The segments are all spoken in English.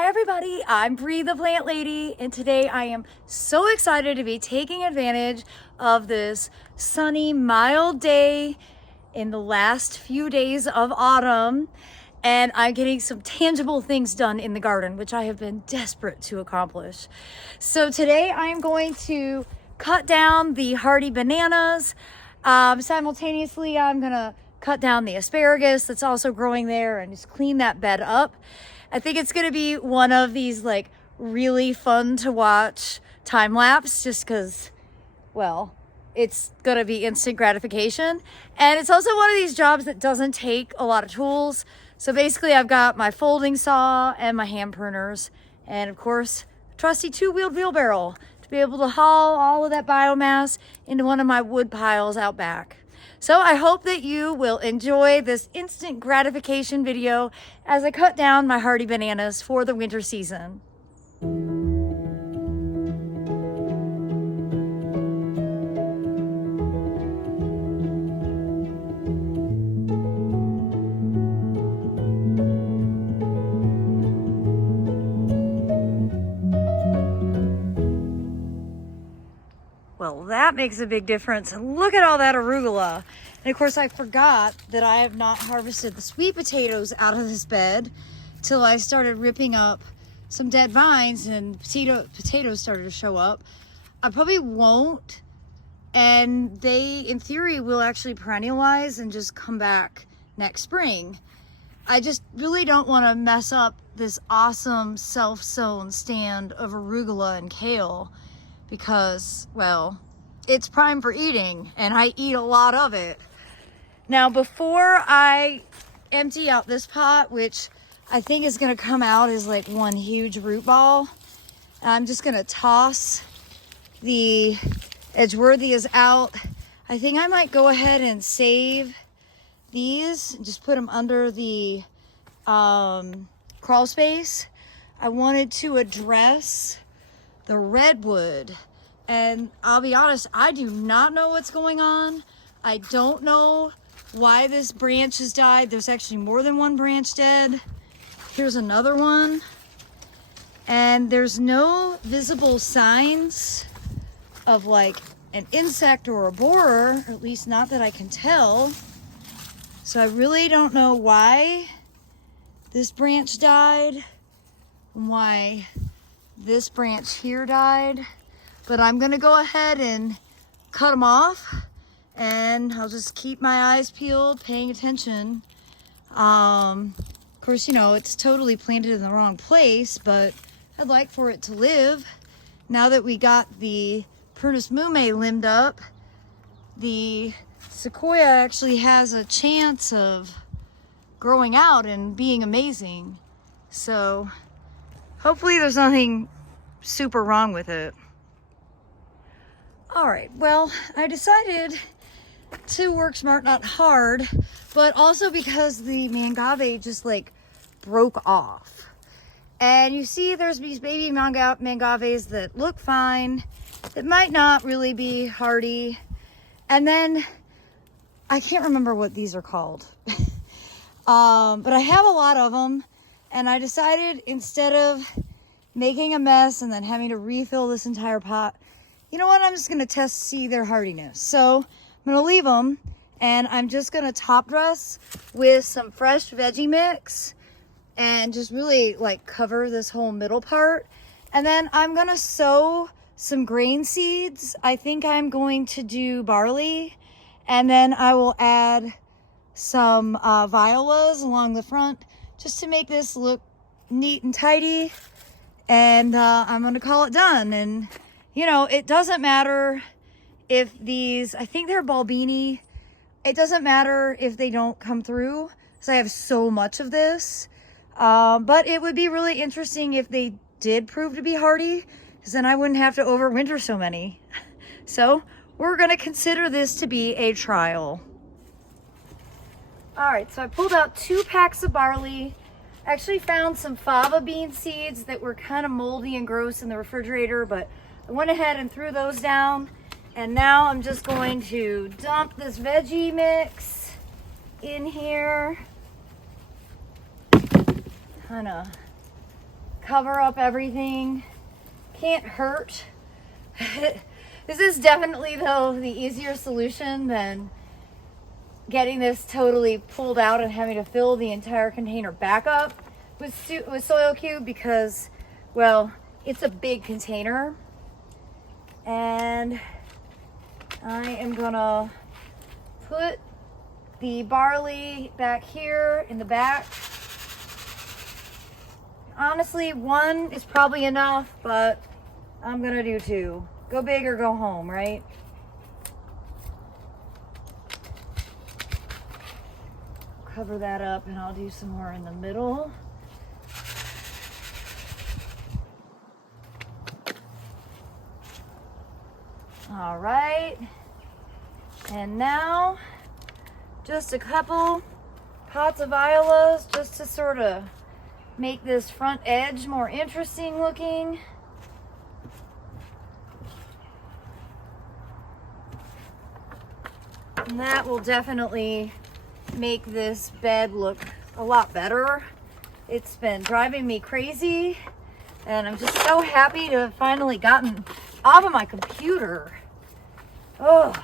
Hi everybody, I'm Bree the Plant Lady, and today I am so excited to be taking advantage of this sunny, mild day in the last few days of autumn, and I'm getting some tangible things done in the garden, which I have been desperate to accomplish. So today I am going to cut down the hardy bananas. Simultaneously, I'm gonna cut down the asparagus that's also growing there and just clean that bed up. I think it's gonna be one of these like really fun to watch time lapse just because, well, it's gonna be instant gratification. And it's also one of these jobs that doesn't take a lot of tools. So basically I've got my folding saw and my hand pruners and of course, a trusty two-wheeled wheelbarrow to be able to haul all of that biomass into one of my wood piles out back. So I hope that you will enjoy this instant gratification video as I cut down my hardy bananas for the winter season. Well, that makes a big difference. And look at all that arugula. And of course, I forgot that I have not harvested the sweet potatoes out of this bed till I started ripping up some dead vines and potatoes started to show up. I probably won't. And they, in theory, will actually perennialize and just come back next spring. I just really don't want to mess up this awesome self-sown stand of arugula and kale, because, well, it's prime for eating and I eat a lot of it. Now, before I empty out this pot, which I think is gonna come out as like one huge root ball, I'm just gonna toss the Edgeworthias out. I think I might go ahead and save these and just put them under the crawl space. I wanted to address the redwood, and I'll be honest, I do not know what's going on. I don't know why this branch has died. There's actually more than one branch dead. Here's another one, and there's no visible signs of like an insect or a borer, or at least not that I can tell. So I really don't know why this branch died and why this branch here died, but I'm gonna go ahead and cut them off, and I'll just keep my eyes peeled, paying attention. Of course, you know, it's totally planted in the wrong place, but I'd like for it to live. Now that we got the Prunus mume limbed up, the sequoia actually has a chance of growing out and being amazing. So hopefully there's nothing super wrong with it. All right, well, I decided to work smart, not hard, but also because the mangave just like broke off. And you see there's these baby mangaves that look fine, that might not really be hardy. And then I can't remember what these are called. But I have a lot of them, and I decided instead of making a mess and then having to refill this entire pot, you know what, I'm just gonna see their hardiness. So I'm gonna leave them, and I'm just gonna top dress with some fresh veggie mix and just really like cover this whole middle part. And then I'm gonna sow some grain seeds. I think I'm going to do barley, and then I will add some violas along the front just to make this look neat and tidy. And I'm gonna call it done. And you know, it doesn't matter if these, I think they're Balbini, it doesn't matter if they don't come through because I have so much of this. But it would be really interesting if they did prove to be hardy, because then I wouldn't have to overwinter so many. So we're gonna consider this to be a trial. All right, so I pulled out 2 packs of barley. I actually found some fava bean seeds that were kind of moldy and gross in the refrigerator, but I went ahead and threw those down. And now I'm just going to dump this veggie mix in here. Kind of cover up everything. Can't hurt. This is definitely, though, the easier solution than getting this totally pulled out and having to fill the entire container back up with soil cube because, well, it's a big container. And I am gonna put the barley back here in the back. Honestly, one is probably enough, but I'm gonna do two. Go big or go home, right? Cover that up and I'll do some more in the middle. All right, and now just a couple pots of violas just to sort of make this front edge more interesting looking. And that will definitely make this bed look a lot better. It's been driving me crazy and I'm just so happy to have finally gotten off of my computer. Oh,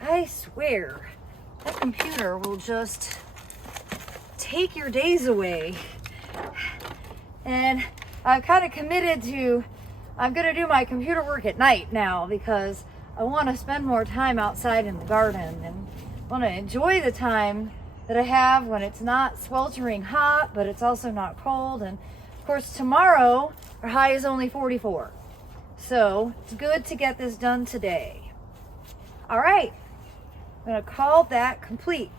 I swear, that computer will just take your days away. And I've kind of committed to, I'm gonna do my computer work at night now because I want to spend more time outside in the garden and want to enjoy the time that I have when it's not sweltering hot, but it's also not cold. And of course, tomorrow our high is only 44. So it's good to get this done today. All right, I'm gonna call that complete.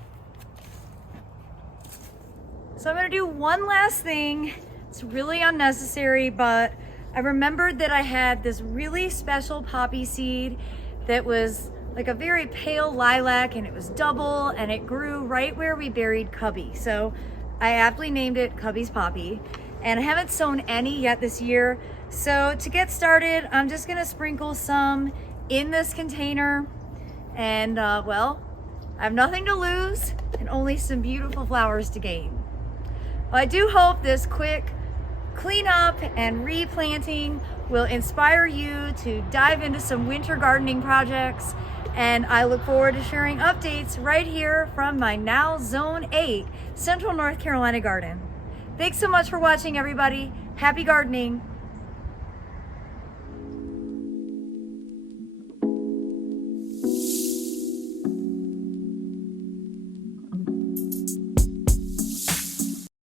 So I'm gonna do one last thing. It's really unnecessary, but I remembered that I had this really special poppy seed that was like a very pale lilac and it was double and it grew right where we buried Cubby. So I aptly named it Cubby's Poppy, and I haven't sown any yet this year. So to get started, I'm just gonna sprinkle some in this container. And well, I have nothing to lose and only some beautiful flowers to gain. Well, I do hope this quick cleanup and replanting will inspire you to dive into some winter gardening projects. And I look forward to sharing updates right here from my now Zone 8 Central North Carolina garden. Thanks so much for watching, everybody. Happy gardening.